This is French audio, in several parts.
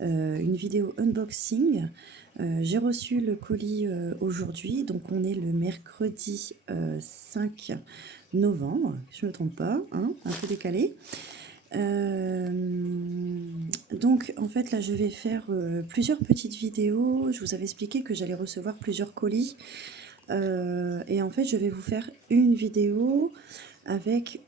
une vidéo unboxing. J'ai reçu le colis aujourd'hui, donc on est le mercredi 5 novembre, je ne me trompe pas, hein, un peu décalé. Donc en fait là je vais faire plusieurs petites vidéos. Je vous avais expliqué que j'allais recevoir plusieurs colis et en fait je vais vous faire une vidéo avec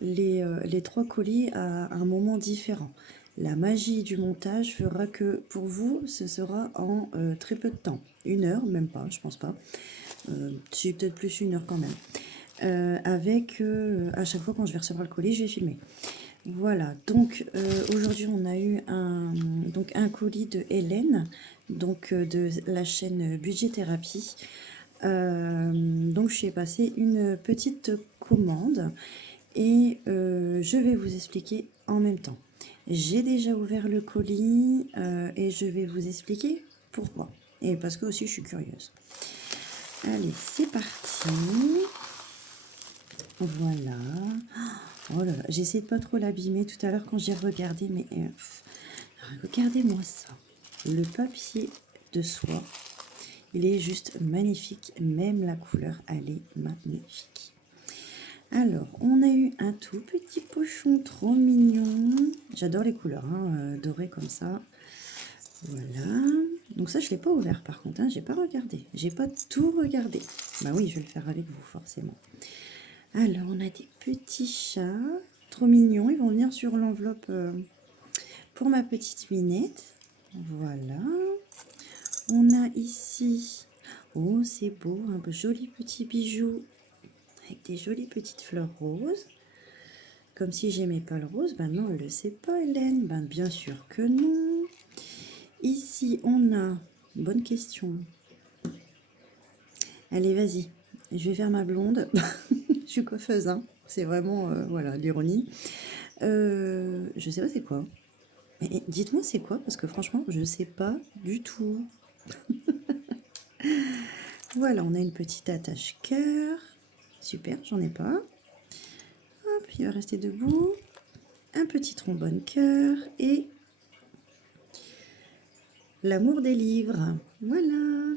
les 3 colis à un moment différent. La magie du montage fera que pour vous ce sera en très peu de temps, 1 heure, même pas, je pense pas, si peut-être plus 1 heure quand même. Avec à chaque fois quand je vais recevoir le colis, je vais filmer. Voilà, donc aujourd'hui on a eu un colis de Hélène, donc de la chaîne Budget Thérapie. Donc je lui ai passé une petite commande et je vais vous expliquer en même temps. J'ai déjà ouvert le colis et je vais vous expliquer pourquoi. Et parce que aussi je suis curieuse. Allez, c'est parti. Voilà. Oh là là, j'essaie de pas trop l'abîmer tout à l'heure quand j'ai regardé, mais regardez-moi ça. Le papier de soie, il est juste magnifique. Même la couleur, elle est magnifique. Alors, on a eu un tout petit pochon trop mignon. J'adore les couleurs, hein, dorées comme ça. Voilà. Donc ça, je ne l'ai pas ouvert par contre, hein, j'ai pas regardé. J'ai pas tout regardé. Bah oui, je vais le faire avec vous, forcément. Alors, on a des petits chats, trop mignons. Ils vont venir sur l'enveloppe pour ma petite Minette. Voilà. On a ici, oh c'est beau, un joli petit bijou avec des jolies petites fleurs roses. Comme si j'aimais pas le rose. Ben non, elle le sait pas, Hélène. Ben bien sûr que non. Ici, on a, bonne question. Allez, vas-y. Je vais faire ma blonde. Je suis coiffeuse, hein. C'est vraiment, voilà, l'ironie. Je sais pas c'est quoi. Mais dites-moi c'est quoi, parce que franchement, je sais pas du tout. Voilà, on a une petite attache cœur. Super, j'en ai pas. Hop, il va rester debout. Un petit trombone cœur et l'amour des livres. Voilà.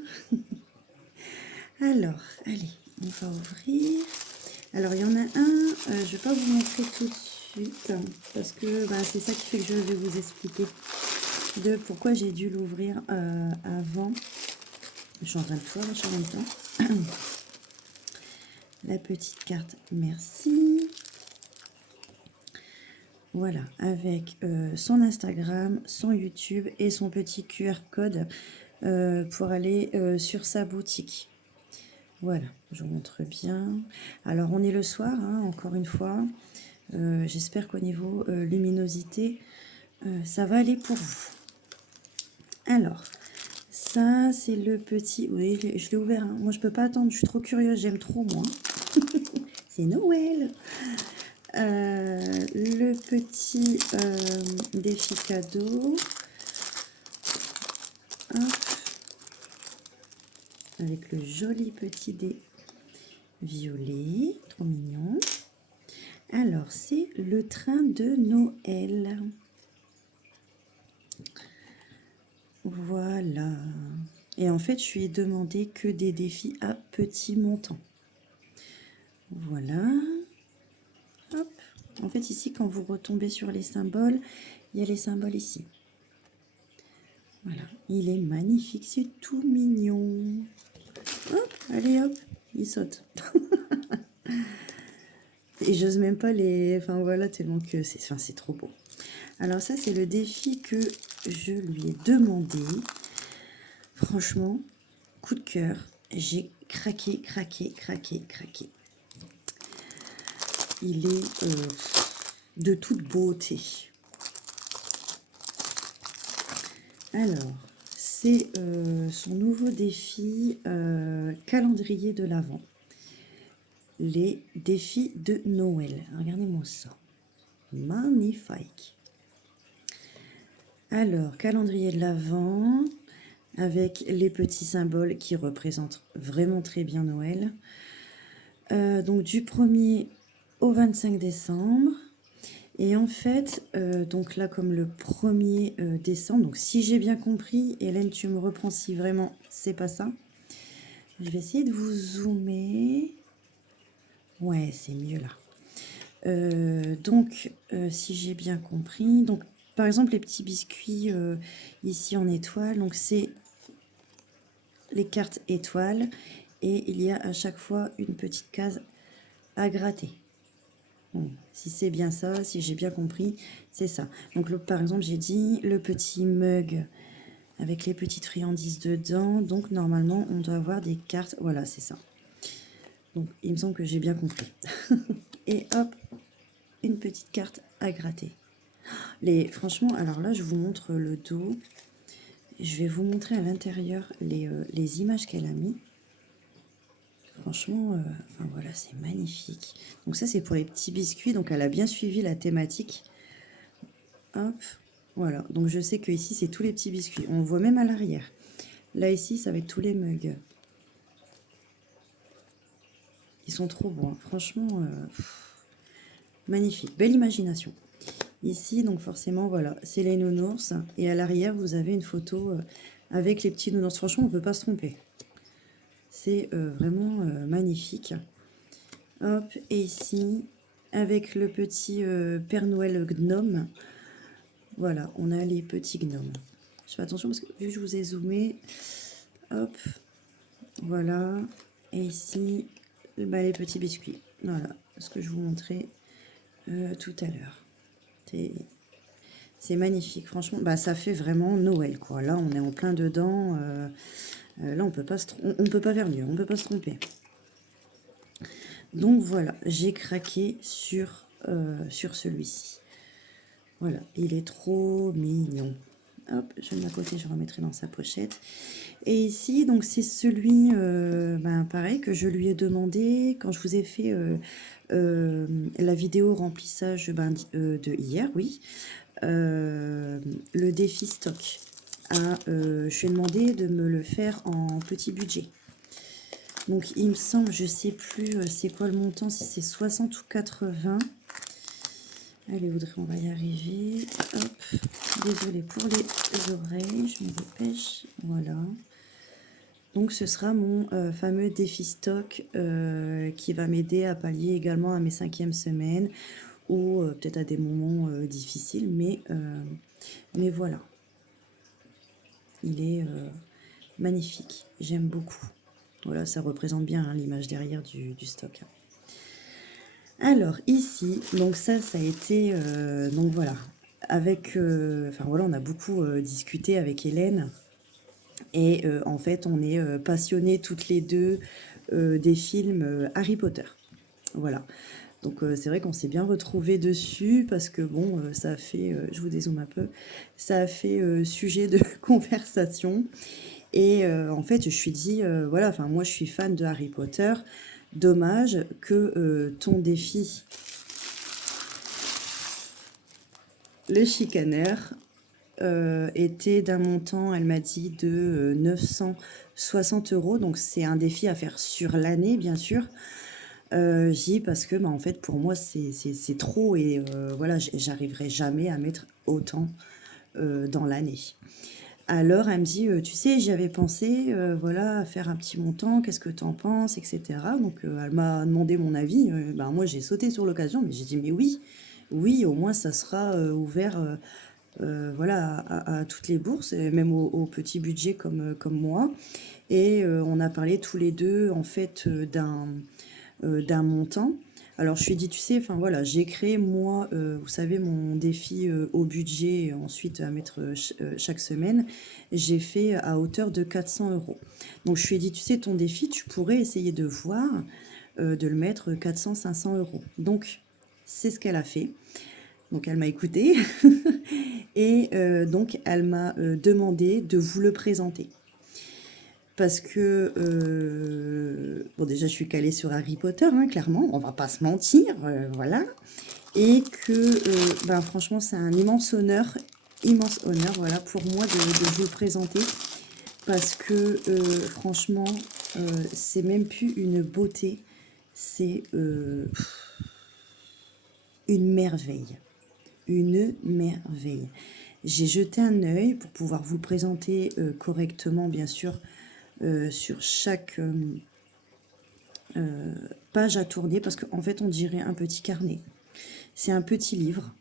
Alors, allez, on va ouvrir. Alors, il y en a un, je ne vais pas vous montrer tout de suite, parce que c'est ça qui fait que je vais vous expliquer de pourquoi j'ai dû l'ouvrir avant. Je suis en train de tout arracher en même temps. La petite carte merci. Voilà, avec son Instagram, son YouTube et son petit QR code pour aller sur sa boutique. Voilà, je vous montre bien. Alors, on est le soir, hein, encore une fois. J'espère qu'au niveau luminosité, ça va aller pour vous. Alors, ça, c'est le petit... Oui, je l'ai ouvert. Hein. Moi, je peux pas attendre. Je suis trop curieuse. J'aime trop, moi. C'est Noël. Le petit défi cadeau. Hop. Avec le joli petit dé violet. Trop mignon. Alors, c'est le train de Noël. Voilà. Et en fait, je lui ai demandé que des défis à petit montant. Voilà. Hop. En fait, ici, quand vous retombez sur les symboles, il y a les symboles ici. Voilà. Il est magnifique, c'est tout mignon. Hop, allez hop, il saute. Et j'ose même pas les... Enfin voilà, tellement que c'est trop beau. Alors ça, c'est le défi que je lui ai demandé. Franchement, coup de cœur. J'ai craqué. Il est de toute beauté. Alors, c'est son nouveau défi calendrier de l'Avent. Les défis de Noël. Regardez-moi ça. Magnifique. Alors, calendrier de l'Avent avec les petits symboles qui représentent vraiment très bien Noël. Donc, du 1er au 25 décembre. Et en fait, donc là, comme le 1er décembre, donc si j'ai bien compris, Hélène, tu me reprends si vraiment c'est pas ça. Je vais essayer de vous zoomer. Ouais, c'est mieux là. Donc, si j'ai bien compris, donc par exemple, les petits biscuits ici en étoile, donc c'est les cartes étoiles et il y a à chaque fois une petite case à gratter. Bon, si c'est bien ça, si j'ai bien compris, c'est ça. Donc par exemple, j'ai dit le petit mug avec les petites friandises dedans. Donc normalement, on doit avoir des cartes. Voilà, c'est ça. Donc il me semble que j'ai bien compris. Et hop, une petite carte à gratter. Franchement, alors là, je vous montre le dos. Je vais vous montrer à l'intérieur les images qu'elle a mis. Franchement, enfin voilà, c'est magnifique. Donc ça, c'est pour les petits biscuits. Donc elle a bien suivi la thématique. Hop, voilà. Donc je sais que ici, c'est tous les petits biscuits. On voit même à l'arrière. Là, ici, ça va être tous les mugs. Ils sont trop beaux. Hein. Franchement, magnifique. Belle imagination. Ici, donc forcément, voilà, c'est les nounours. Et à l'arrière, vous avez une photo avec les petits nounours. Franchement, on ne peut pas se tromper. C'est vraiment magnifique. Hop, et ici, avec le petit Père Noël gnome, voilà, on a les petits gnomes. Je fais attention parce que vu que je vous ai zoomé, hop, voilà. Et ici, bah, les petits biscuits. Voilà, ce que je vous montrais tout à l'heure. C'est magnifique, franchement. Bah, ça fait vraiment Noël, quoi. Là, on est en plein dedans. Là, on peut pas on peut pas faire mieux, on peut pas se tromper. Donc voilà, j'ai craqué sur celui-ci. Voilà, il est trop mignon. Hop, je le mets à côté, je remettrai dans sa pochette. Et ici, donc c'est celui, ben, pareil, que je lui ai demandé quand je vous ai fait la vidéo remplissage de hier, oui. Le défi stock. Je lui ai demandé de me le faire en petit budget. Donc il me semble, je sais plus c'est quoi le montant, si c'est 60 ou 80. Allez Audrey, on va y arriver. Hop, désolée pour les oreilles, je me dépêche. Voilà. Donc ce sera mon fameux défi stock qui va m'aider à pallier également à mes 5e semaines ou peut-être à des moments difficiles, mais voilà. Il est magnifique, j'aime beaucoup. Voilà, ça représente bien hein, l'image derrière du stock. Alors ici, donc ça a été, donc voilà, avec, enfin voilà, on a beaucoup discuté avec Hélène. Et en fait, on est passionnées toutes les deux des films Harry Potter. Voilà. Donc c'est vrai qu'on s'est bien retrouvés dessus parce que bon, ça a fait, je vous dézoome un peu, ça a fait sujet de conversation. Et en fait, je suis dit, voilà, enfin moi je suis fan de Harry Potter. Dommage que ton défi, le chicaneur, était d'un montant, elle m'a dit, de 960 €. Donc c'est un défi à faire sur l'année, bien sûr. J'y ai parce que bah, en fait pour moi c'est trop et voilà, j'arriverai jamais à mettre autant dans l'année. Alors elle me dit, tu sais, j'y avais pensé, voilà, à faire un petit montant, qu'est-ce que tu en penses, etc. Donc elle m'a demandé mon avis. Ben, moi j'ai sauté sur l'occasion, mais j'ai dit, mais oui, oui, au moins ça sera ouvert voilà, à toutes les bourses, et même aux petits budgets comme moi. Et on a parlé tous les deux en fait d'un montant. Alors je lui ai dit, tu sais, enfin voilà, j'ai créé moi, vous savez, mon défi au budget, et ensuite à mettre chaque semaine, j'ai fait à hauteur de 400 €. Donc je lui ai dit, tu sais, ton défi, tu pourrais essayer de voir, de le mettre 400-500 €. Donc c'est ce qu'elle a fait. Donc elle m'a écoutée et donc elle m'a demandé de vous le présenter. Parce que, bon déjà je suis calée sur Harry Potter, hein, clairement, on va pas se mentir, voilà. Et que, ben, franchement c'est un immense honneur, voilà, pour moi de vous le présenter. Parce que franchement, c'est même plus une beauté, c'est une merveille. une merveille. J'ai jeté un œil pour pouvoir vous le présenter correctement, bien sûr, sur chaque page à tourner, parce qu'en fait, on dirait un petit carnet. C'est un petit livre.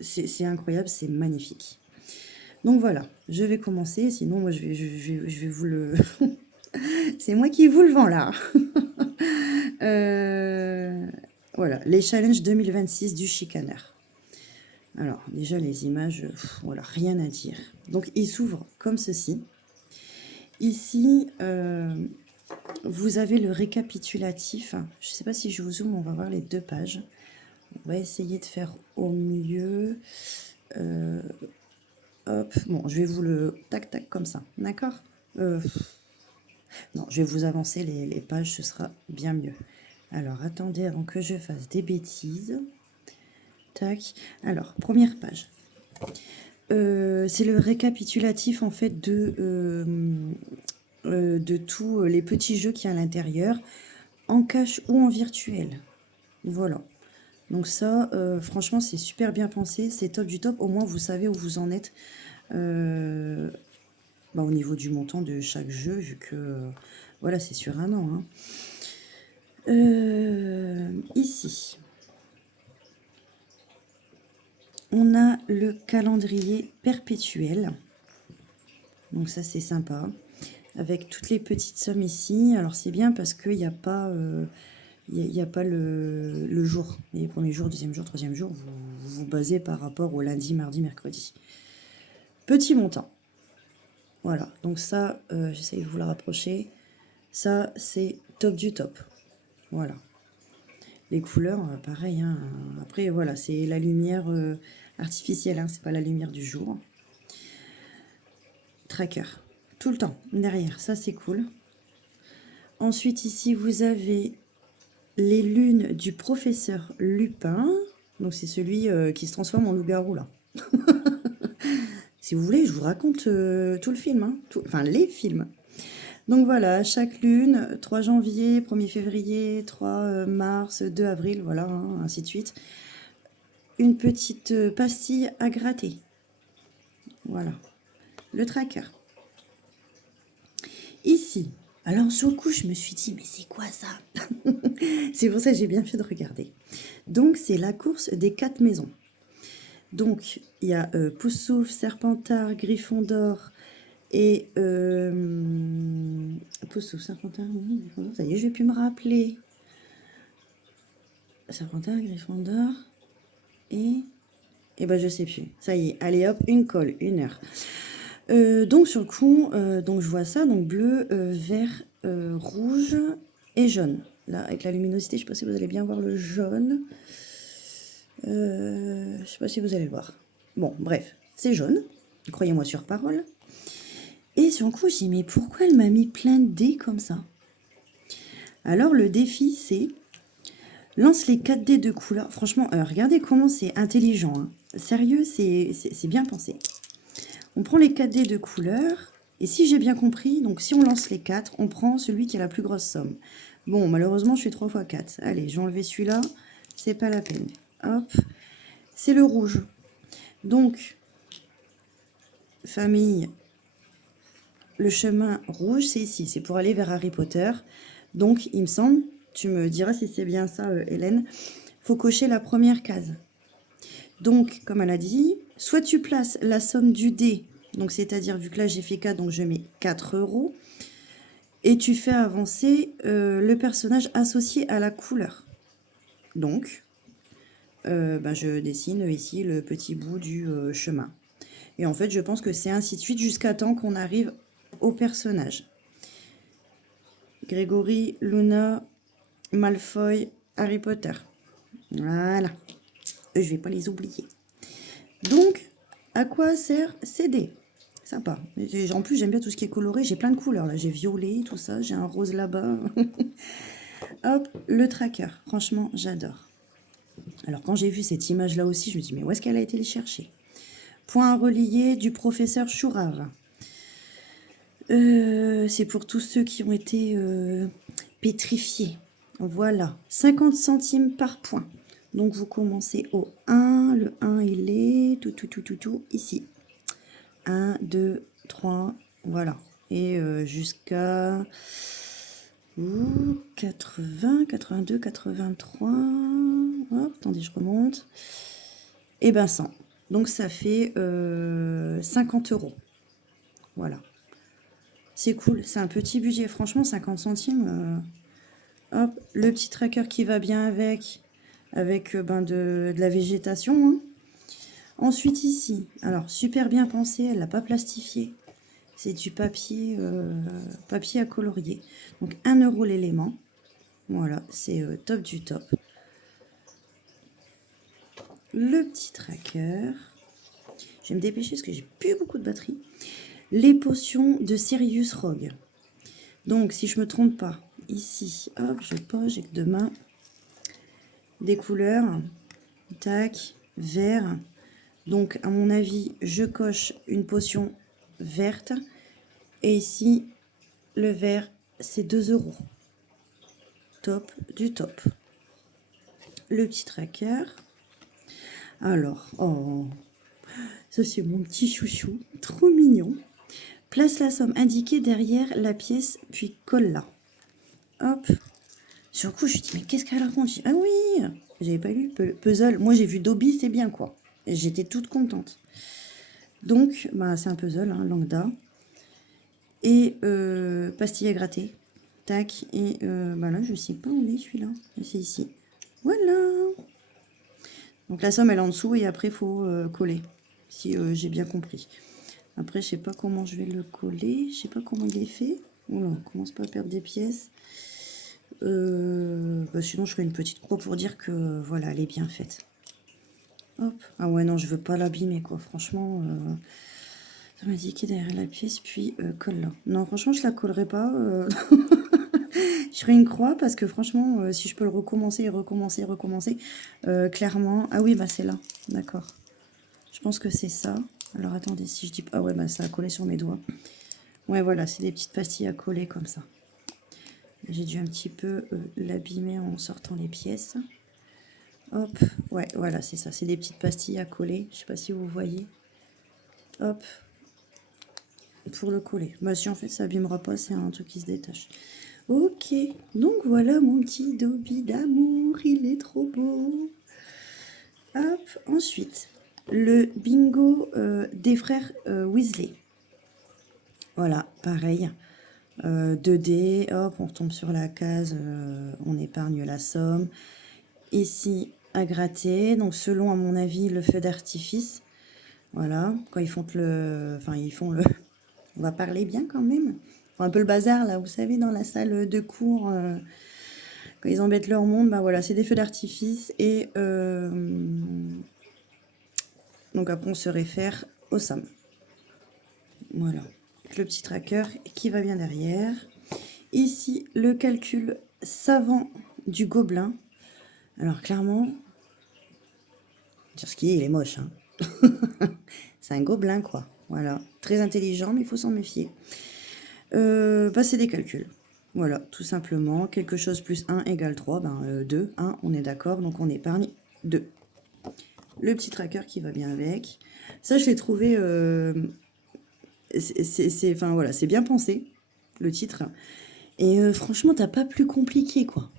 C'est incroyable, c'est magnifique. Donc voilà, je vais commencer, sinon moi je vais vous le... C'est moi qui vous le vends là. Voilà, les challenges 2026 du chicaneur. Alors déjà les images, voilà, rien à dire. Donc il s'ouvre comme ceci. Ici, vous avez le récapitulatif. Je ne sais pas si je vous zoome, on va voir les 2 pages. On va essayer de faire au mieux. Hop, bon, je vais vous le tac-tac comme ça, d'accord. Non, je vais vous avancer les pages, ce sera bien mieux. Alors, attendez avant que je fasse des bêtises. Tac. Alors, première page. C'est le récapitulatif, en fait, de tous les petits jeux qu'il y a à l'intérieur, en cash ou en virtuel. Voilà. Donc ça, franchement, c'est super bien pensé. C'est top du top. Au moins, vous savez où vous en êtes au niveau du montant de chaque jeu, vu que, voilà, c'est sur un an. Ici, on a le calendrier perpétuel. Donc ça, c'est sympa. Avec toutes les petites sommes ici. Alors, c'est bien parce qu'il n'y a pas... il n'y a pas le jour, les premiers jours, deuxième jour, troisième jour, vous vous basez par rapport au lundi, mardi, mercredi. Petit montant. Voilà, donc ça, j'essaye de vous la rapprocher. Ça, c'est top du top. Voilà. Les couleurs, pareil. Hein. Après, voilà, c'est la lumière artificielle, hein, c'est pas la lumière du jour. Tracker, tout le temps, derrière, ça c'est cool. Ensuite, ici, vous avez les lunes du professeur Lupin. Donc, c'est celui qui se transforme en loup-garou, là. Si vous voulez, je vous raconte tout le film, hein, enfin les films. Donc voilà, chaque lune, 3 janvier, 1er février, 3 mars, 2 avril, voilà, hein, ainsi de suite. Une petite pastille à gratter. Voilà, le tracker. Ici, alors sur le coup, je me suis dit, mais c'est quoi ça? C'est pour ça que j'ai bien fait de regarder. Donc, c'est la course des 4 maisons. Donc, il y a Poussouf, Serpentard, Gryffondor et... Poussouf, Serpentard, Gryffondor, ça y est, je vais plus me rappeler. Serpentard, Gryffondor et... Eh ben, je sais plus. Ça y est, allez hop, une colle, 1 heure. Donc, sur le coup, donc je vois ça, donc bleu, vert, rouge et jaune. Là, avec la luminosité, je ne sais pas si vous allez bien voir le jaune. Je ne sais pas si vous allez le voir. Bon, bref, c'est jaune. Croyez-moi sur parole. Et sur le coup, je dis, mais pourquoi elle m'a mis plein de dés comme ça? Alors, le défi, c'est lance les 4 dés de couleur. Franchement, regardez comment c'est intelligent. Hein. Sérieux, c'est bien pensé. On prend les 4 dés de couleur. Et si j'ai bien compris, donc si on lance les 4, on prend celui qui a la plus grosse somme. Bon, malheureusement, je suis 3 x 4. Allez, j'ai enlevé celui-là. C'est pas la peine. Hop. C'est le rouge. Donc, famille, le chemin rouge, c'est ici. C'est pour aller vers Harry Potter. Donc, il me semble, tu me diras si c'est bien ça, Hélène, faut cocher la première case. Donc, comme elle a dit, soit tu places la somme du dé, donc c'est-à-dire, vu que là j'ai fait 4, donc je mets 4 €, et tu fais avancer le personnage associé à la couleur. Donc, je dessine ici le petit bout du chemin. Et en fait, je pense que c'est ainsi de suite jusqu'à temps qu'on arrive au personnage. Grégory, Luna, Malfoy, Harry Potter. Voilà. Je vais pas les oublier. Donc, à quoi sert ces dés? Sympa. En plus, j'aime bien tout ce qui est coloré. J'ai plein de couleurs. Là, j'ai violet, tout ça. J'ai un rose là-bas. Hop, le tracker. Franchement, j'adore. Alors, quand j'ai vu cette image-là aussi, je me dis, mais où est-ce qu'elle a été les chercher? Point relié du professeur Chourave. C'est pour tous ceux qui ont été pétrifiés. Voilà. 50 centimes par point. Donc, vous commencez au 1. Le 1, il est tout ici. 1, 2, 3, voilà. Et jusqu'à 80, 82, 83. Hop, attendez, je remonte. Et ben 100. Donc, ça fait 50 €. Voilà. C'est cool. C'est un petit budget. Franchement, 50 centimes. Hop, le petit tracker qui va bien avec ben de la végétation. Hein. Ensuite ici, alors super bien pensé, elle l'a pas plastifié. C'est du papier, papier à colorier. Donc 1 € l'élément. Voilà, c'est top du top. Le petit tracker. Je vais me dépêcher parce que j'ai plus beaucoup de batterie. Les potions de Sirius Rogue. Donc si je me trompe pas, ici, hop, je pose, j'ai que deux mains. Des couleurs. Tac, vert. Donc, à mon avis, je coche une potion verte. Et ici, le vert, c'est 2 €. Top du top. Le petit tracker. Alors, oh, ça c'est mon petit chouchou. Trop mignon. Place la somme indiquée derrière la pièce, puis colle-la. Hop. Sur le coup, je me suis dit, mais qu'est-ce qu'elle raconte? Ah oui, j'avais pas lu puzzle. Moi, j'ai vu Dobby, c'est bien, quoi. J'étais toute contente. Donc, bah, c'est un puzzle, hein, lambda. Et pastille à gratter. Tac. Et bah là, je sais pas où est celui-là. C'est ici. Voilà. Donc la somme, elle est en dessous et après, il faut coller. Si j'ai bien compris. Après, je sais pas comment je vais le coller. Je sais pas comment il est fait. Oula, on commence pas à perdre des pièces. Bah sinon, je ferai une petite croix pour dire que voilà, elle est bien faite. Hop. Ah ouais, non, je veux pas l'abîmer, quoi. Franchement, ça m'a dit qu'il est derrière la pièce, puis colle là. Non, franchement, je la collerai pas. Je ferai une croix parce que franchement, si je peux le recommencer et recommencer et recommencer, clairement... Ah oui, bah c'est là. D'accord. Je pense que c'est ça. Alors attendez, si je dis... Ah ouais, bah ça a collé sur mes doigts. Ouais, voilà, c'est des petites pastilles à coller comme ça. J'ai dû un petit peu l'abîmer en sortant les pièces. Hop, ouais, voilà, c'est ça. C'est des petites pastilles à coller. Je sais pas si vous voyez. Hop. Pour le coller. Bah si en fait ça abîmera pas, c'est un truc qui se détache. Ok, donc voilà mon petit Dobby d'amour. Il est trop beau. Hop, ensuite, le bingo des frères Weasley. Voilà, pareil. 2D, hop, on retombe sur la case, on épargne la somme. Ici, à gratter, donc selon, à mon avis, le feu d'artifice. Voilà, quand ils font le... Enfin, ils font le... On va parler bien quand même. Enfin, un peu le bazar, là, vous savez, dans la salle de cours, quand ils embêtent leur monde, bah voilà, c'est des feux d'artifice. Et donc après, on se réfère au SAM. Voilà. Le petit tracker qui va bien derrière. Ici, le calcul savant du gobelin. Alors, clairement, sur ce qui est, il est moche. Hein. C'est un gobelin, quoi. Voilà. Très intelligent, mais il faut s'en méfier. Bah, c'est des calculs. Voilà, tout simplement. Quelque chose plus 1 égale 3. Ben, 2, 1, on est d'accord. Donc, on épargne 2. Le petit tracker qui va bien avec. Ça, je l'ai trouvé... enfin, voilà, c'est bien pensé, le titre. Et franchement, t'as pas plus compliqué, quoi.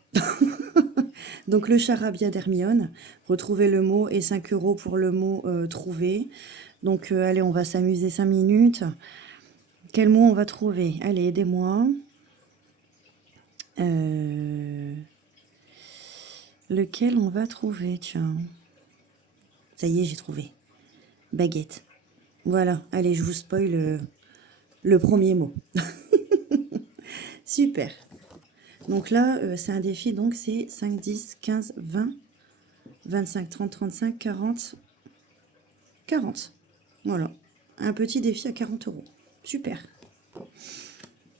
Donc, le charabia d'Hermione. Retrouver le mot et 5 € pour le mot trouvé. Donc, allez, on va s'amuser 5 minutes. Quel mot on va trouver? Allez, aidez-moi. Lequel on va trouver, tiens. Ça y est, j'ai trouvé. Baguette. Voilà, allez, je vous spoil le premier mot. Super. Donc là, c'est un défi, donc c'est 5, 10, 15, 20, 25, 30, 35, 40, 40. Voilà, un petit défi à 40 €. Super.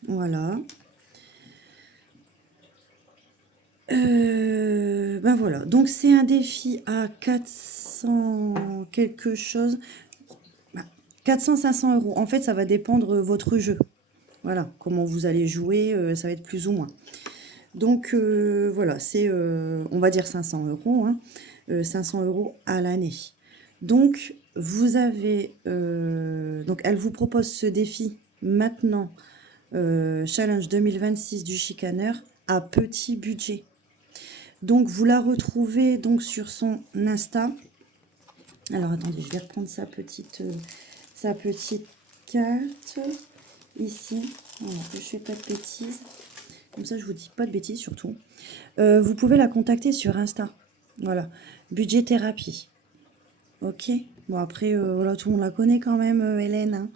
Voilà. Ben voilà, donc c'est un défi à 400 quelque chose. 400-500 €. En fait, ça va dépendre de votre jeu. Voilà, comment vous allez jouer, ça va être plus ou moins. Donc voilà, c'est, on va dire 500 €. Hein. 500 € à l'année. Donc, vous avez... donc, elle vous propose ce défi maintenant, Challenge 2026 du chicaneur, à petit budget. Donc, vous la retrouvez donc sur son Insta. Alors, attendez, je vais reprendre sa petite carte. Ici, voilà, que je fais pas de bêtises. Comme ça, je vous dis pas de bêtises surtout. Vous pouvez la contacter sur Insta. Voilà, budget thérapie. Ok. Bon, après, voilà, tout le monde la connaît quand même, Hélène.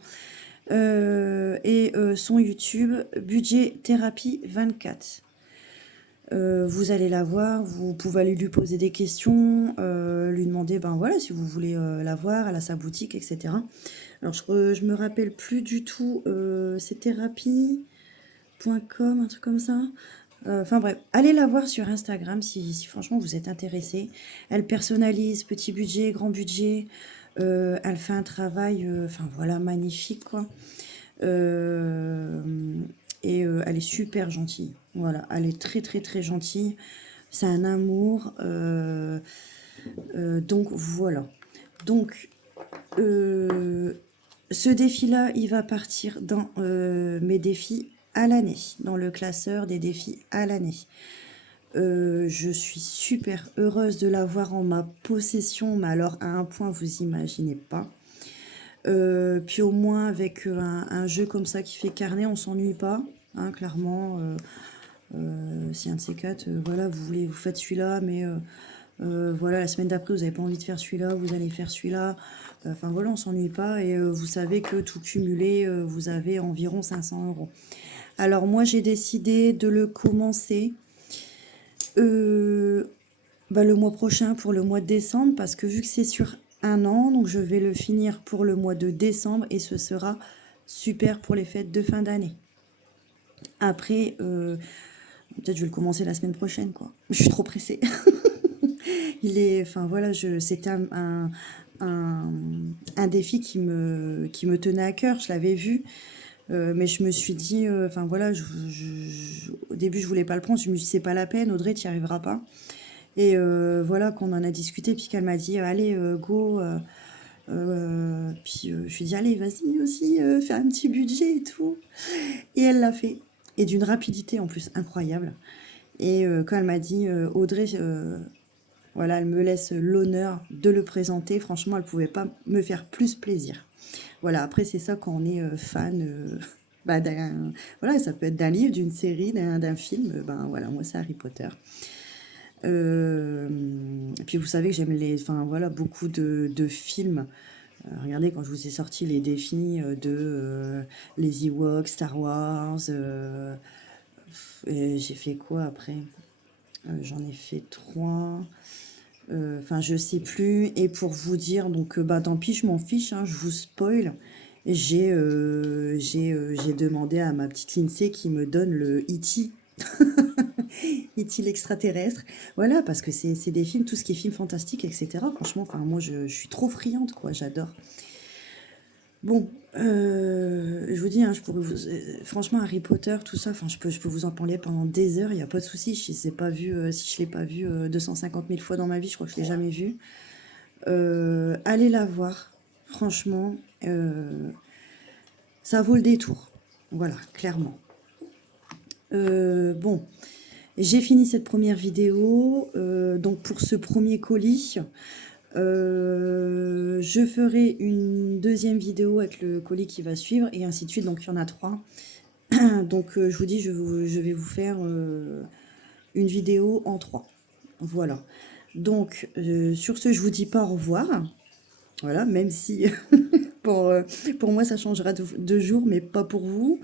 Hein. Et son YouTube, budget thérapie 24. Vous allez la voir, vous pouvez aller lui poser des questions, lui demander, ben voilà, si vous voulez la voir, elle a sa boutique, etc. Alors, je me rappelle plus du tout, c'est thérapie.com, un truc comme ça. Enfin bref, allez la voir sur Instagram si franchement vous êtes intéressé. Elle personnalise, petit budget, grand budget. Elle fait un travail, enfin voilà, magnifique quoi. Et elle est super gentille. Voilà, elle est très très très gentille. C'est un amour. Donc voilà. Donc ce défi-là, il va partir dans mes défis à l'année, dans le classeur des défis à l'année. Je suis super heureuse de l'avoir en ma possession, mais alors à un point vous imaginez pas. Puis au moins avec un jeu comme ça qui fait carnet, on s'ennuie pas, hein, clairement. Si un de ces quatre, voilà, vous faites celui-là, mais voilà, la semaine d'après, vous n'avez pas envie de faire celui-là, vous allez faire celui-là. Enfin voilà, on s'ennuie pas et vous savez que tout cumulé, vous avez environ 500 €. Alors moi, j'ai décidé de le commencer le mois prochain pour le mois de décembre parce que vu que c'est sur un an, donc je vais le finir pour le mois de décembre et ce sera super pour les fêtes de fin d'année. Après, peut-être je vais le commencer la semaine prochaine, quoi. Je suis trop pressée. Enfin voilà, c'était un défi qui me tenait à cœur, je l'avais vu. Mais je me suis dit, enfin voilà, au début je voulais pas le prendre, je me suis dit c'est pas la peine, Audrey, tu n'y arriveras pas. Et voilà, qu'on en a discuté, puis qu'elle m'a dit, allez, go. Puis je lui ai dit, allez, vas-y aussi, fais un petit budget et tout. Et elle l'a fait. Et d'une rapidité en plus incroyable. Et quand elle m'a dit, Audrey, voilà, elle me laisse l'honneur de le présenter, franchement, elle pouvait pas me faire plus plaisir. Voilà, après, c'est ça quand on est fan. Voilà, ça peut être d'un livre, d'une série, d'un film. Ben voilà, moi, c'est Harry Potter. Et puis vous savez que j'aime enfin voilà, beaucoup de films. Regardez quand je vous ai sorti les défis de les Ewoks, Star Wars. Et j'ai fait quoi après? J'en ai fait 3. Enfin, je sais plus. Et pour vous dire, donc bah tant pis, je m'en fiche. Hein, je vous spoil. J'ai demandé à ma petite Lindsay qui me donne le E.T. Est-il extraterrestre? Voilà, parce que c'est des films, tout ce qui est film fantastique, etc. Franchement, enfin, moi, je suis trop friande, quoi. J'adore. Bon, je vous dis, hein, je pourrais franchement, Harry Potter, tout ça, enfin, je peux vous en parler pendant des heures, il n'y a pas de souci. Si je l'ai pas vu 250 000 fois dans ma vie, je crois que je l'ai jamais vu. Allez la voir, franchement, ça vaut le détour. Voilà, clairement. Bon, j'ai fini cette première vidéo. Donc pour ce premier colis, je ferai une deuxième vidéo avec le colis qui va suivre et ainsi de suite. Donc il y en a 3. Donc je vous dis, je vais vous faire une vidéo en 3. Voilà. Donc sur ce, je vous dis pas au revoir. Voilà, même si pour moi ça changera de jour, mais pas pour vous.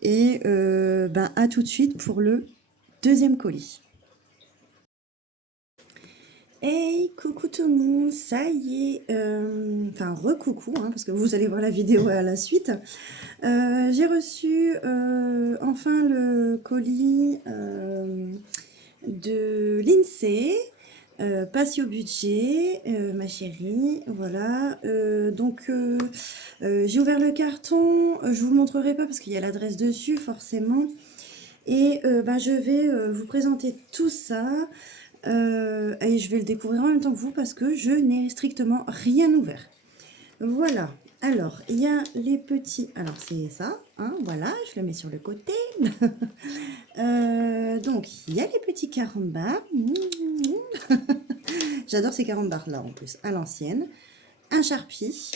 Et à tout de suite pour le deuxième colis. Hey, coucou tout le monde, ça y est, enfin recoucou, hein, parce que vous allez voir la vidéo à la suite. J'ai reçu enfin le colis de l'INSEE, Passio budget, ma chérie, voilà. Donc j'ai ouvert le carton, je vous le montrerai pas parce qu'il y a l'adresse dessus forcément. Et je vais vous présenter tout ça. Et je vais le découvrir en même temps que vous parce que je n'ai strictement rien ouvert. Voilà. Alors, il y a les petits... Alors, c'est ça. Hein, voilà, je le mets sur le côté. Donc, il y a les petits carambars. J'adore ces carambars-là, en plus, à l'ancienne. Un Sharpie.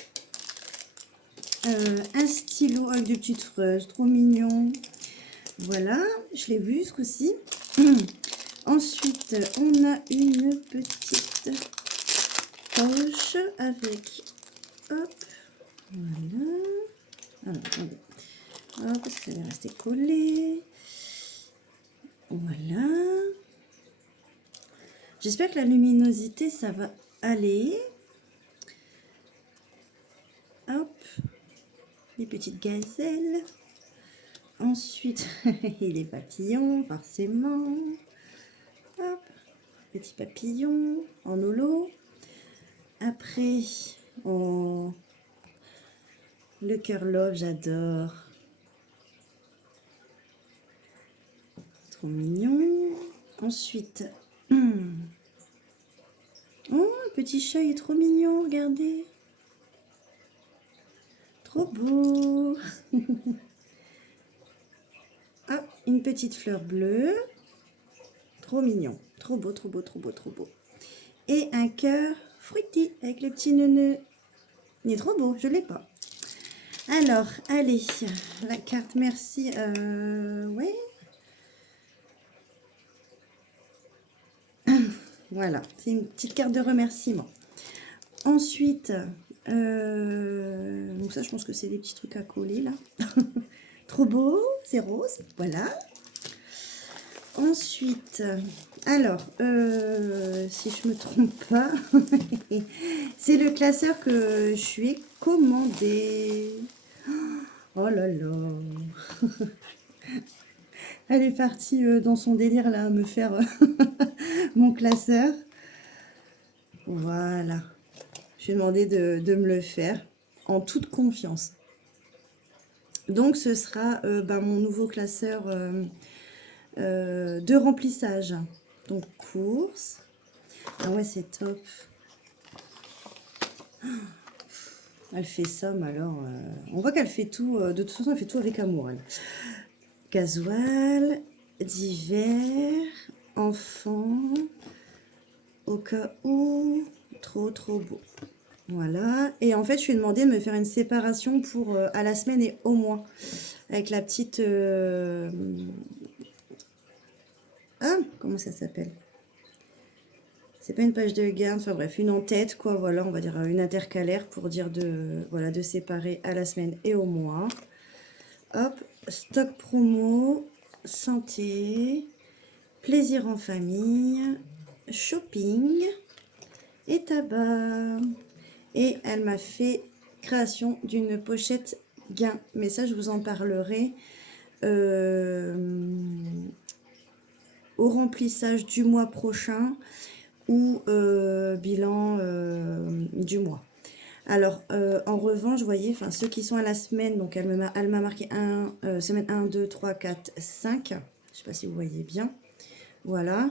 Un stylo avec des petites fraises. Trop mignon. Voilà, je l'ai vu ce coup-ci. Ensuite, on a une petite poche avec... Hop, voilà. Alors, attendez. Hop, parce que ça va rester collé. Voilà. J'espère que la luminosité, ça va aller. Hop. Les petites gazelles. Ensuite, les papillons, forcément. Hop. Petits papillons en holo. Après, on... le cœur love, j'adore. Trop mignon. Ensuite, oh, le petit chat, il est trop mignon, regardez. Trop beau. Ah, une petite fleur bleue. Trop mignon. Trop beau, trop beau, trop beau, trop beau. Et un cœur fruity avec le petit neuneu. Il est trop beau, je ne l'ai pas. Alors, allez, la carte, merci. Ouais. Voilà, c'est une petite carte de remerciement. Ensuite, donc ça, je pense que c'est des petits trucs à coller, là. Trop beau, c'est rose, voilà. Ensuite, alors, si je me trompe pas, c'est le classeur que je lui ai commandé. Oh là là. Elle est partie dans son délire là à me faire mon classeur. Voilà. Je lui ai demandé de me le faire en toute confiance. Donc ce sera mon nouveau classeur de remplissage. Donc course. Ah ouais, c'est top. Elle fait somme alors. On voit qu'elle fait tout. De toute façon, elle fait tout avec amour. Elle. Gasoil, d'hiver, enfant, au cas où. Trop, trop beau. Voilà. Et en fait, je lui ai demandé de me faire une séparation pour à la semaine et au mois. Avec la petite... Ah, comment ça s'appelle? C'est pas une page de garde, enfin bref, une en-tête, quoi, voilà, on va dire une intercalaire pour dire de séparer à la semaine et au mois. Hop, stock promo, santé, plaisir en famille, shopping et tabac. Et elle m'a fait création d'une pochette gain, mais ça je vous en parlerai au remplissage du mois prochain ou bilan du mois. Alors, en revanche, vous voyez, ceux qui sont à la semaine, donc elle m'a marqué semaine 1, 2, 3, 4, 5. Je ne sais pas si vous voyez bien. Voilà.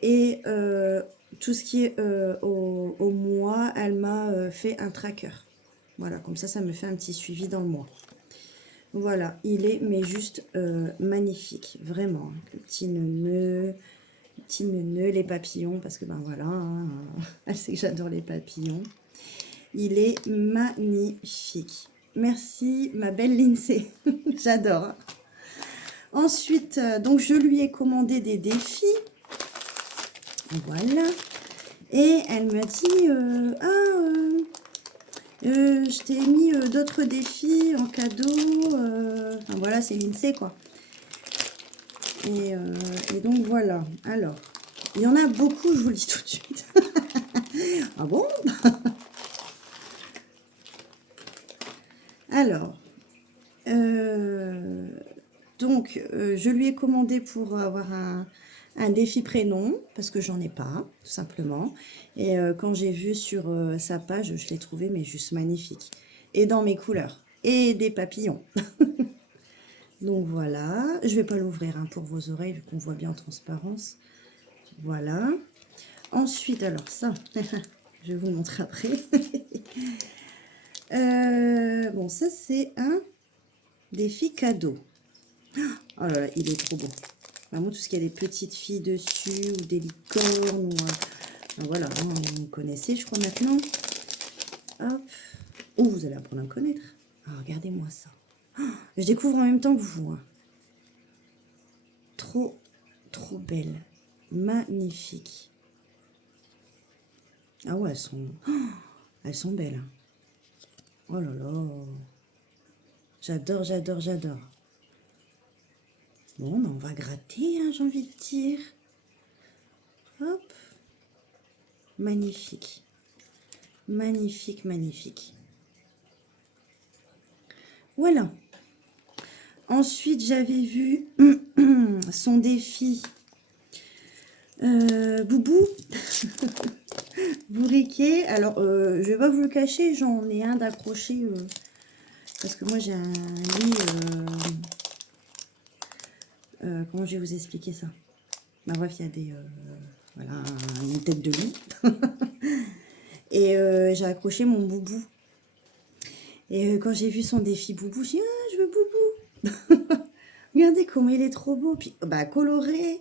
Et tout ce qui est au mois, elle m'a fait un tracker. Voilà, comme ça me fait un petit suivi dans le mois. Voilà, il est mais juste magnifique, vraiment. Le petit neuneu, les papillons, parce que ben voilà, hein, elle sait que j'adore les papillons. Il est magnifique. Merci ma belle Lindsay, j'adore. Ensuite, donc je lui ai commandé des défis. Voilà. Et elle m'a dit, je t'ai mis d'autres défis en cadeau. Enfin voilà, c'est l'INSEE quoi. Et donc voilà. Alors, il y en a beaucoup, je vous le dis tout de suite. Ah bon? Alors, donc je lui ai commandé pour avoir un défi prénom, parce que j'en ai pas, tout simplement. Et quand j'ai vu sur sa page, je l'ai trouvé mais juste magnifique. Et dans mes couleurs. Et des papillons. Donc voilà. Je vais pas l'ouvrir hein, pour vos oreilles, vu qu'on voit bien en transparence. Voilà. Ensuite, alors ça, je vais vous le montrer après. Bon, ça, c'est un défi cadeau. Oh là là, il est trop beau. Vraiment, tout ce qui a des petites filles dessus, ou des licornes, ou... voilà, hein, vous connaissez, je crois, maintenant. Hop. Oh, vous allez apprendre à me connaître. Ah, regardez-moi ça. Je découvre en même temps que vous. Hein. Trop, trop belle. Magnifique. Ah ouais, elles sont belles. Oh là là. J'adore, j'adore, j'adore. Bon, ben on va gratter, hein, j'ai envie de dire. Hop. Magnifique. Magnifique, magnifique. Voilà. Ensuite, j'avais vu son défi Boubou. Bourriquet. Alors, je vais pas vous le cacher, j'en ai un d'accroché. Parce que moi, j'ai un lit... comment je vais vous expliquer ça? Bah, bref, il y a des... voilà, une tête de lit. Et j'ai accroché mon Boubou. Et quand j'ai vu son défi Boubou, j'ai dit, ah, je veux Boubou. Regardez comment il est trop beau. Puis, bah, coloré.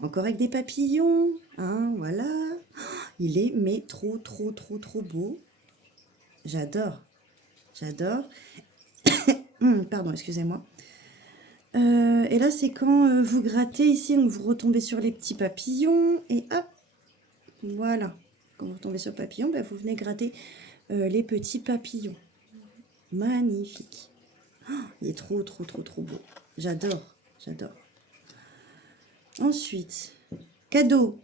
Encore avec des papillons. Hein, voilà. Il est, mais trop, trop, trop, trop beau. J'adore. J'adore. Pardon, excusez-moi. Et là, c'est quand vous grattez ici, donc vous retombez sur les petits papillons. Et hop, voilà. Quand vous retombez sur le papillon, ben, vous venez gratter les petits papillons. Magnifique. Oh, il est trop, trop, trop, trop beau. J'adore, j'adore. Ensuite, cadeau.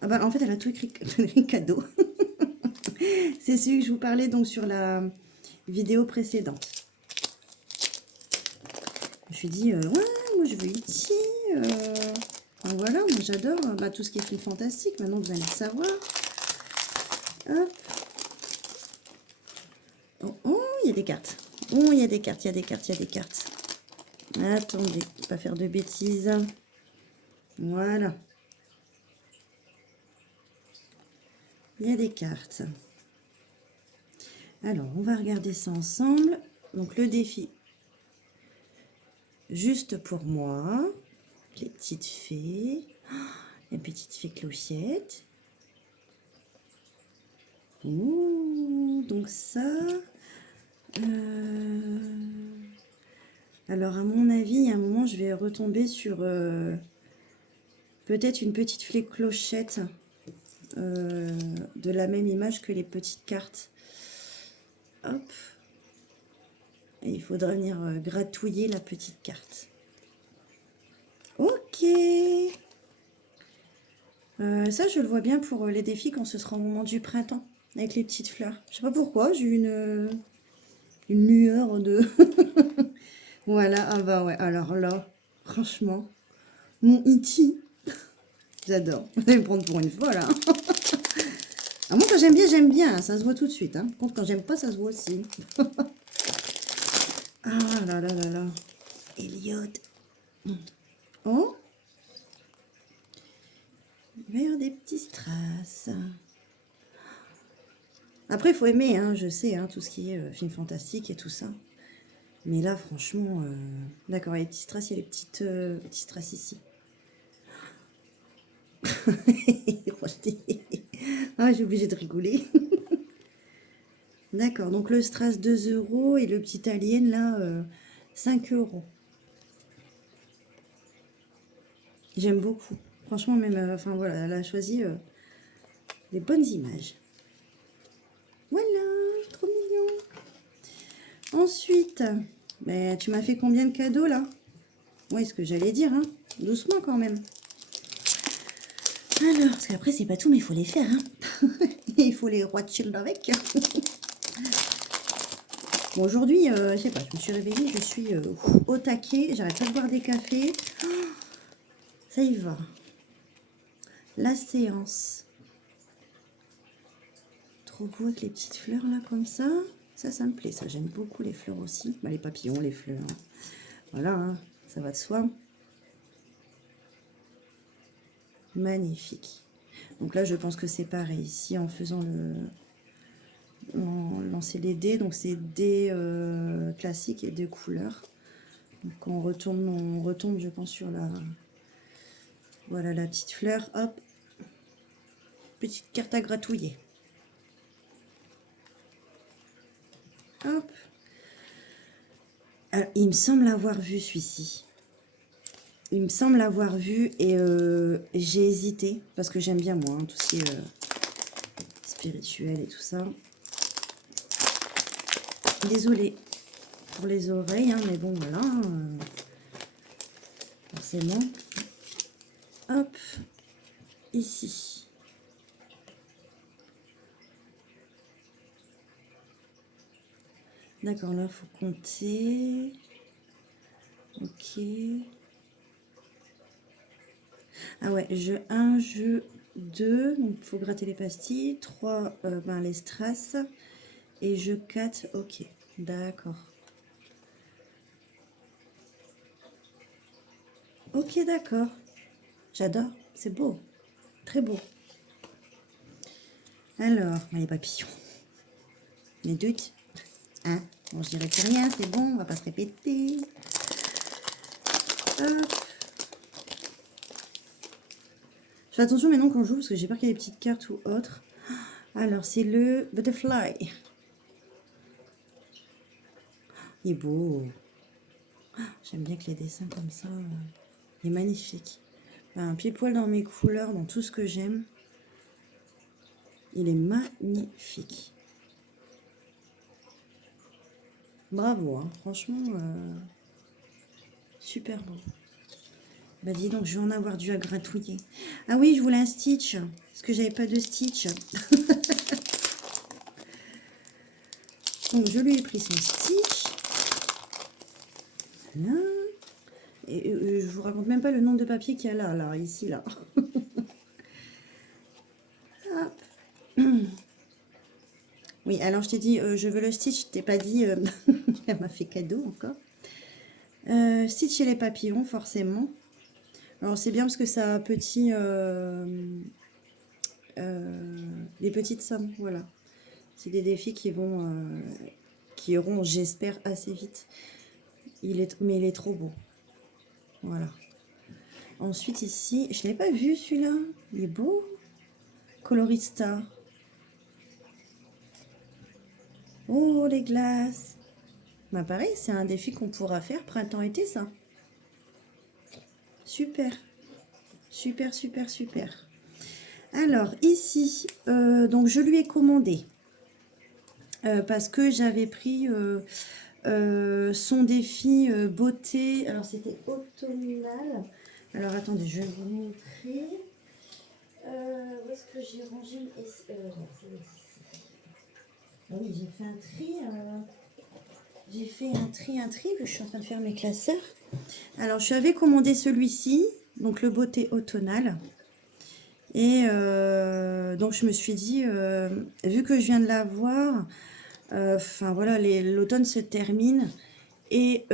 Ah bah, en fait, elle a tout écrit cadeau. C'est celui que je vous parlais donc sur la vidéo précédente. Je me suis dit, ouais, moi je veux E.T. Enfin, voilà, moi j'adore bah, tout ce qui est film fantastique. Maintenant, vous allez le savoir. Hop. Oh, oh, il y a des cartes. Oh, il y a des cartes, il y a des cartes, il y a des cartes. Attendez, pas faire de bêtises. Voilà. Il y a des cartes. Alors, on va regarder ça ensemble. Donc, le défi. Juste pour moi. Les petites fées. Les petites fées clochettes. Ouh, donc ça... Alors, à mon avis, il y a un moment, je vais retomber sur peut-être une petite fée clochette de la même image que les petites cartes. Hop. Et il faudra venir gratouiller la petite carte. Ok. Ça, je le vois bien pour les défis quand ce sera au moment du printemps, avec les petites fleurs. Je sais pas pourquoi, j'ai eu une lueur de... Voilà, ah bah ouais, alors là, franchement, mon E.T., j'adore. Vous allez me prendre pour une folle, hein. Ah, moi, quand j'aime bien, ça se voit tout de suite. Hein. Par contre, quand j'aime pas, ça se voit aussi. Ah là là là là. Elliot. Oh. Il va y avoir des petits strass. Après, il faut aimer, hein, je sais, hein, tout ce qui est film fantastique et tout ça. Mais là, franchement, d'accord, les petits strass, il y a les petits strass ici. Ah, j'ai obligé de rigoler. D'accord, donc le strass 2 € et le petit alien là 5 €. J'aime beaucoup. Franchement, même, enfin voilà, elle a choisi les bonnes images. Voilà, trop mignon. Ensuite, ben, tu m'as fait combien de cadeaux là? Oui, ce que j'allais dire, hein. Doucement quand même. Alors, parce qu'après, c'est pas tout, mais il faut les faire. Hein. Il faut les Rothschild avec. Bon, aujourd'hui, je sais pas, je me suis réveillée, je suis au taquet. J'arrête pas de boire des cafés. Oh, ça y va. La séance. Trop beau avec les petites fleurs là, comme ça. Ça me plaît. Ça, j'aime beaucoup les fleurs aussi. Bah, les papillons, les fleurs. Voilà, hein, ça va de soi. Magnifique. Donc là, je pense que c'est pareil. Ici, en faisant lancer les dés, donc c'est dés classiques et des couleurs. Donc quand on retombe, je pense, sur voilà, la petite fleur. Hop, petite carte à gratouiller. Hop. Alors, il me semble avoir vu celui-ci. Il me semble l'avoir vu et j'ai hésité parce que j'aime bien moi, hein, tout ce qui est spirituel et tout ça. Désolée pour les oreilles, hein, mais bon voilà, forcément. Hop, ici. D'accord, là, il faut compter. Ok. Ah ouais, jeu 1, jeu 2. Donc, il faut gratter les pastilles. 3, ben, les strass. Et jeu 4, ok. D'accord. Ok, d'accord. J'adore. C'est beau. Très beau. Alors, les papillons. Les doutes. Hein? Bon, je dirais plus rien, c'est bon, on va pas se répéter. Hop. Je fais attention maintenant quand je joue parce que j'ai peur qu'il y ait des petites cartes ou autres. Alors, c'est le Butterfly. Il est beau. J'aime bien que les dessins comme ça. Il est magnifique. Un pied poil dans mes couleurs, dans tout ce que j'aime. Il est magnifique. Bravo, hein. Franchement, super beau. Bah dis donc, je vais en avoir dû à gratouiller. Ah oui, je voulais un Stitch, parce que j'avais pas de Stitch. Donc je lui ai pris son Stitch. Voilà. Et je vous raconte même pas le nombre de papiers qu'il y a là, ici, là. Hop. Oui, alors je t'ai dit, je veux le Stitch, je t'ai pas dit, elle m'a fait cadeau encore. Stitch et les papillons, forcément. Alors c'est bien parce que ça a des petites sommes, voilà. C'est des défis qui iront, j'espère, assez vite. Mais il est trop beau. Voilà. Ensuite ici, je ne l'ai pas vu celui-là. Il est beau. Coloris Star. Oh, les glaces. Bah pareil, c'est un défi qu'on pourra faire printemps-été, ça. Super. Super, super, super. Alors, ici, donc je lui ai commandé. Parce que j'avais pris son défi beauté. Alors, c'était automnal. Alors, attendez, je vais vous montrer. Où est-ce que j'ai rangé non, c'est ici. Ah oui, j'ai fait un tri. J'ai fait un tri, vu que je suis en train de faire mes classeurs. Alors, je avais commandé celui-ci, donc le beauté automnal. Et donc, je me suis dit, vu que je viens de l'avoir, enfin voilà, l'automne se termine. Et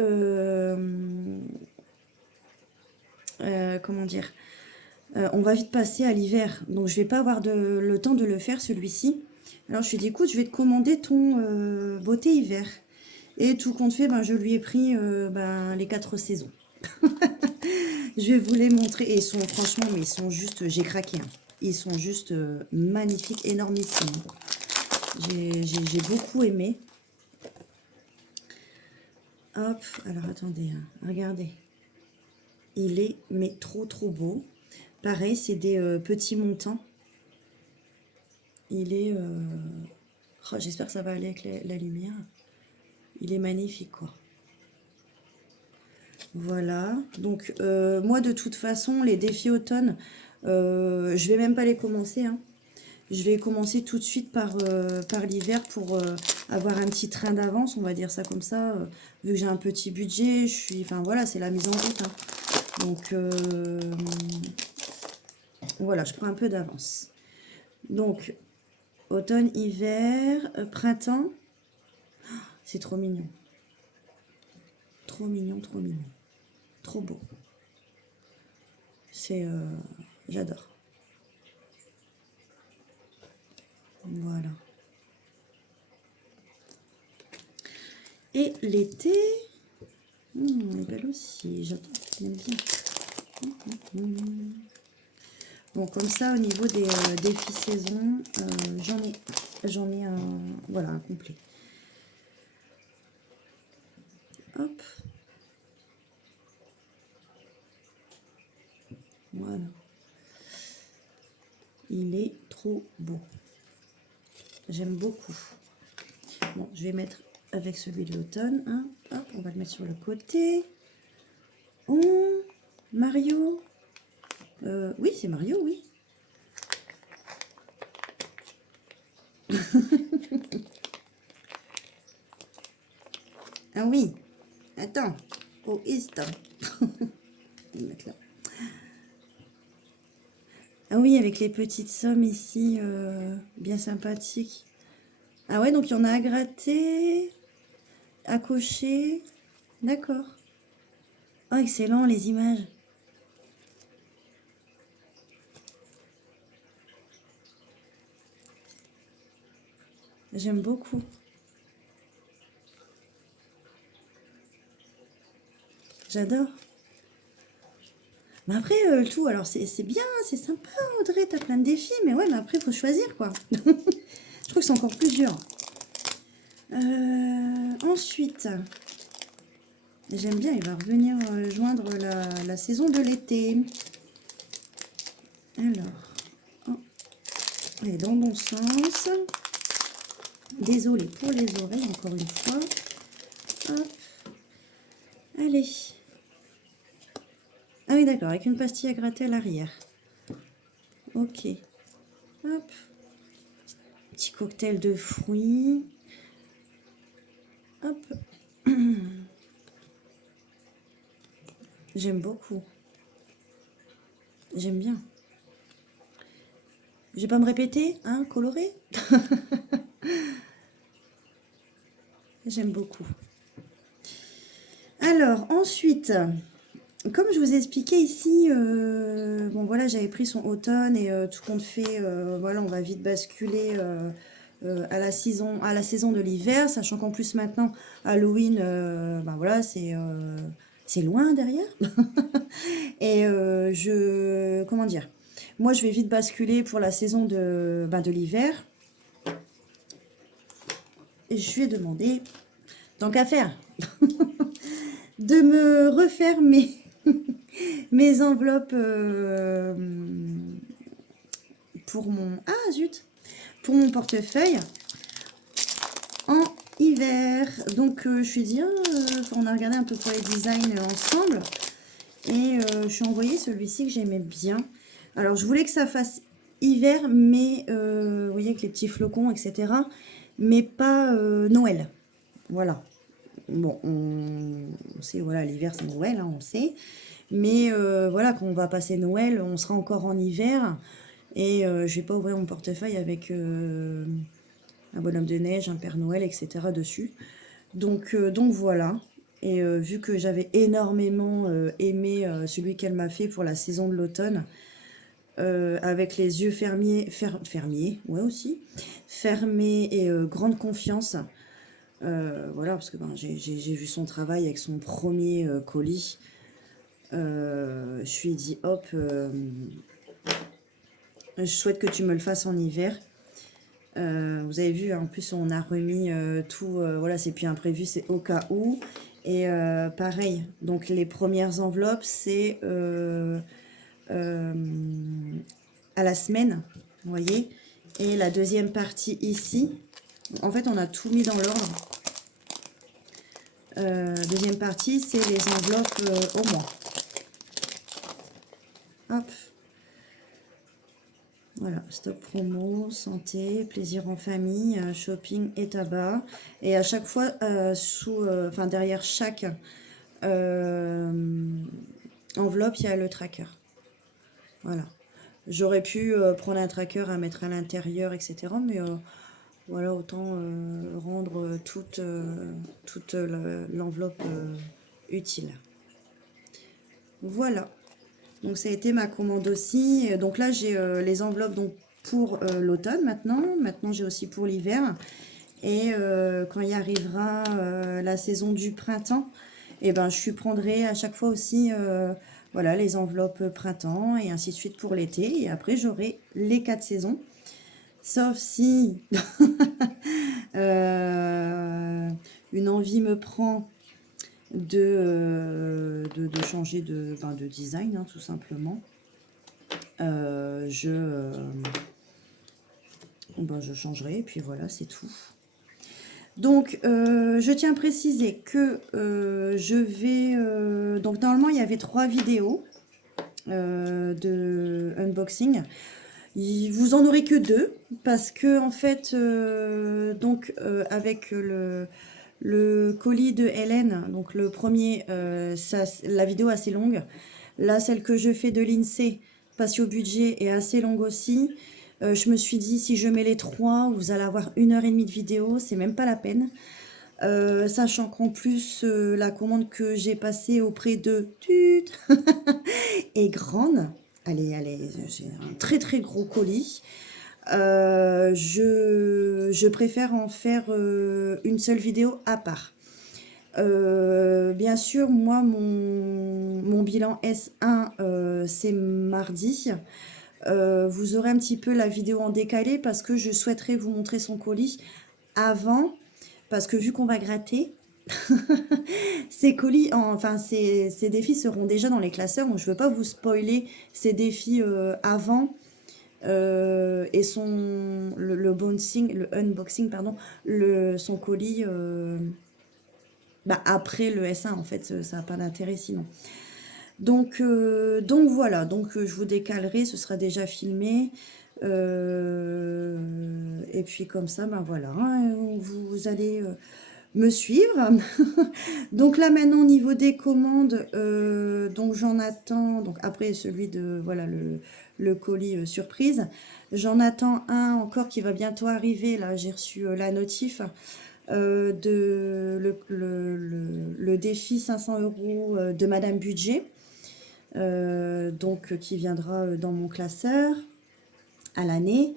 comment dire, on va vite passer à l'hiver. Donc, je vais pas avoir le temps de le faire, celui-ci. Alors, je lui ai dit, écoute, je vais te commander ton beauté hiver. Et tout compte fait, ben, je lui ai pris les 4 saisons. Je vais vous les montrer. Et ils sont, franchement, mais ils sont juste, j'ai craqué. Hein. Ils sont juste magnifiques, énormissimes. J'ai beaucoup aimé. Hop, alors attendez, hein, regardez. Il est, mais trop, trop beau. Pareil, c'est des petits montants. Il est... oh, j'espère que ça va aller avec la lumière. Il est magnifique, quoi. Voilà. Donc, moi, de toute façon, les défis automne, je vais même pas les commencer. Hein. Je vais commencer tout de suite par l'hiver pour avoir un petit train d'avance, on va dire ça comme ça. Vu que j'ai un petit budget, je suis... Enfin, voilà, c'est la mise en route. Hein. Donc, voilà, je prends un peu d'avance. Donc, automne, hiver, printemps. C'est trop mignon. Trop mignon, trop mignon. Trop beau. C'est... j'adore. Voilà. Et l'été, elle est belle aussi, j'adore, j'aime bien. Bon, comme ça, au niveau des défis saison, j'en ai un, voilà, un complet. Hop. Voilà. Il est trop beau. J'aime beaucoup. Bon, je vais mettre avec celui de l'automne. Hein. Hop, on va le mettre sur le côté. Oh, Mario. Oui, c'est Mario, oui. Ah oui. Attends. Oh, instant. Je vais mettre là. Ah oui, avec les petites sommes ici, bien sympathiques. Ah ouais, donc il y en a à gratter, à cocher. D'accord. Oh, excellent, les images. J'aime beaucoup. J'adore. Mais après, le tout, alors c'est bien, c'est sympa, Audrey, t'as plein de défis, mais ouais, mais après, il faut choisir, quoi. Je trouve que c'est encore plus dur. Ensuite, j'aime bien, il va revenir joindre la saison de l'été. Alors, oh, allez, dans le bon sens. Désolée pour les oreilles, encore une fois. Hop. Allez. Ah oui, d'accord, avec une pastille à gratter à l'arrière. Ok. Hop. Petit cocktail de fruits. Hop. J'aime beaucoup. J'aime bien. Je vais pas me répéter, hein, coloré. J'aime beaucoup. Alors, ensuite, comme je vous ai expliqué ici, bon voilà, j'avais pris son automne et tout compte fait, voilà, on va vite basculer à la saison de l'hiver, sachant qu'en plus maintenant, Halloween, ben voilà, c'est loin derrière. Et comment dire, moi je vais vite basculer pour la saison de l'hiver. Et je lui ai demandé, tant qu'à faire, de me refaire mes enveloppes pour mon... Ah zut! Pour mon portefeuille en hiver. Donc je lui ai dit, on a regardé un peu pour les designs ensemble. Et je suis envoyé celui-ci que j'aimais bien. Alors je voulais que ça fasse hiver, mais vous voyez, avec les petits flocons, etc. Mais pas Noël. Voilà. Bon, on sait, voilà, l'hiver c'est Noël, hein, on le sait. Mais voilà, quand on va passer Noël, on sera encore en hiver. Et je vais pas ouvrir mon portefeuille avec un bonhomme de neige, un Père Noël, etc. dessus. Donc voilà. Et vu que j'avais énormément aimé celui qu'elle m'a fait pour la saison de l'automne, avec les yeux fermiers, ouais aussi, fermés et grande confiance. Voilà, parce que ben, j'ai vu son travail avec son premier colis. Je lui ai dit, hop, je souhaite que tu me le fasses en hiver. Vous avez vu, en plus, on a remis tout. Voilà, c'est plus imprévu, c'est au cas où. Et pareil, donc les premières enveloppes, c'est à la semaine, vous voyez. Et la deuxième partie ici, en fait, on a tout mis dans l'ordre. Deuxième partie, c'est les enveloppes au mois. Hop. Voilà, stock promo, santé, plaisir en famille, shopping et tabac. Et à chaque fois, enfin derrière chaque enveloppe, il y a le tracker. Voilà. J'aurais pu prendre un tracker à mettre à l'intérieur, etc. Mais voilà, autant rendre toute l'enveloppe utile. Voilà. Donc ça a été ma commande aussi. Donc là, j'ai les enveloppes donc pour l'automne maintenant. Maintenant, j'ai aussi pour l'hiver. Et quand il arrivera la saison du printemps, eh ben, je prendrai à chaque fois aussi voilà, les enveloppes printemps et ainsi de suite pour l'été. Et après, j'aurai les 4 saisons. Sauf si une envie me prend de changer de design, hein, tout simplement. Je changerai et puis voilà, c'est tout. Donc, je tiens à préciser que je vais... donc, normalement, il y avait 3 vidéos de unboxing. Vous en aurez que 2 parce que, en fait, avec le colis de Hélène, donc le premier, la vidéo est assez longue. Là, celle que je fais de l'INSEE, Patio Budget, est assez longue aussi. Je me suis dit, si je mets les 3, vous allez avoir 1h30 de vidéo, c'est même pas la peine. Sachant qu'en plus, la commande que j'ai passée auprès de Tut est grande. Allez, j'ai un très très gros colis. Je préfère en faire une seule vidéo à part. Bien sûr, moi, mon bilan S1, c'est mardi. Vous aurez un petit peu la vidéo en décalé parce que je souhaiterais vous montrer son colis avant, parce que vu qu'on va gratter, ces colis, enfin ces défis seront déjà dans les classeurs, donc je ne veux pas vous spoiler ces défis avant et le unboxing, pardon, son colis après le S1, en fait, ça n'a pas d'intérêt sinon. Donc voilà, je vous décalerai, ce sera déjà filmé. Et puis comme ça, ben voilà, hein, vous allez me suivre. Donc là maintenant au niveau des commandes, donc j'en attends, donc après celui de voilà le colis surprise, j'en attends un encore qui va bientôt arriver. Là j'ai reçu la notif de le défi 500 € de Madame Budget, donc qui viendra dans mon classeur à l'année.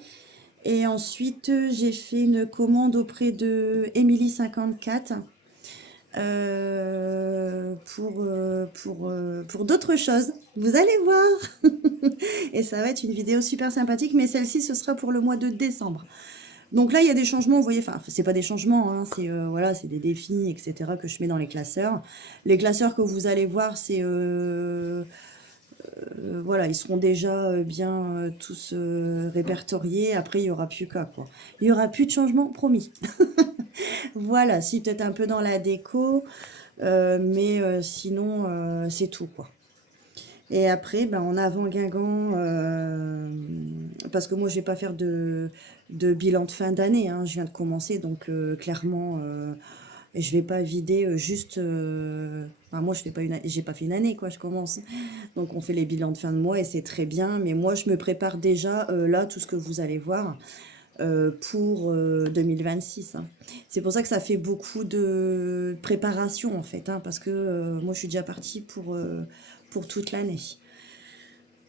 Et ensuite j'ai fait une commande auprès de Emily 54 pour d'autres choses, vous allez voir. Et ça va être une vidéo super sympathique, mais celle-ci ce sera pour le mois de décembre. Donc là il y a des changements, vous voyez, enfin c'est pas des changements, hein, c'est voilà, c'est des défis, etc. que je mets dans les classeurs. Les classeurs que vous allez voir, c'est voilà, ils seront déjà bien tous répertoriés. Après, il n'y aura plus qu'à, quoi. Il n'y aura plus de changement, promis. Voilà, si peut-être un peu dans la déco, mais sinon, c'est tout, quoi. Et après, ben, en avant Guingamp, parce que moi, je vais pas faire de bilan de fin d'année, hein, je viens de commencer, donc clairement, je vais pas vider juste... enfin, moi, je fais pas j'ai pas fait une année, quoi, je commence. Donc, on fait les bilans de fin de mois et c'est très bien, mais moi, je me prépare déjà, là, tout ce que vous allez voir, pour 2026, hein. C'est pour ça que ça fait beaucoup de préparation, en fait, hein, parce que moi, je suis déjà partie pour toute l'année.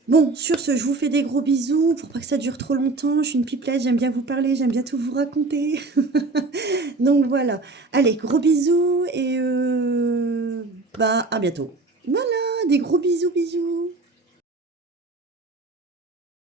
Bon, sur ce, je vous fais des gros bisous pour pas que ça dure trop longtemps. Je suis une pipelette, j'aime bien vous parler, j'aime bien tout vous raconter. Donc voilà. Allez, gros bisous et à bientôt. Voilà, des gros bisous, bisous.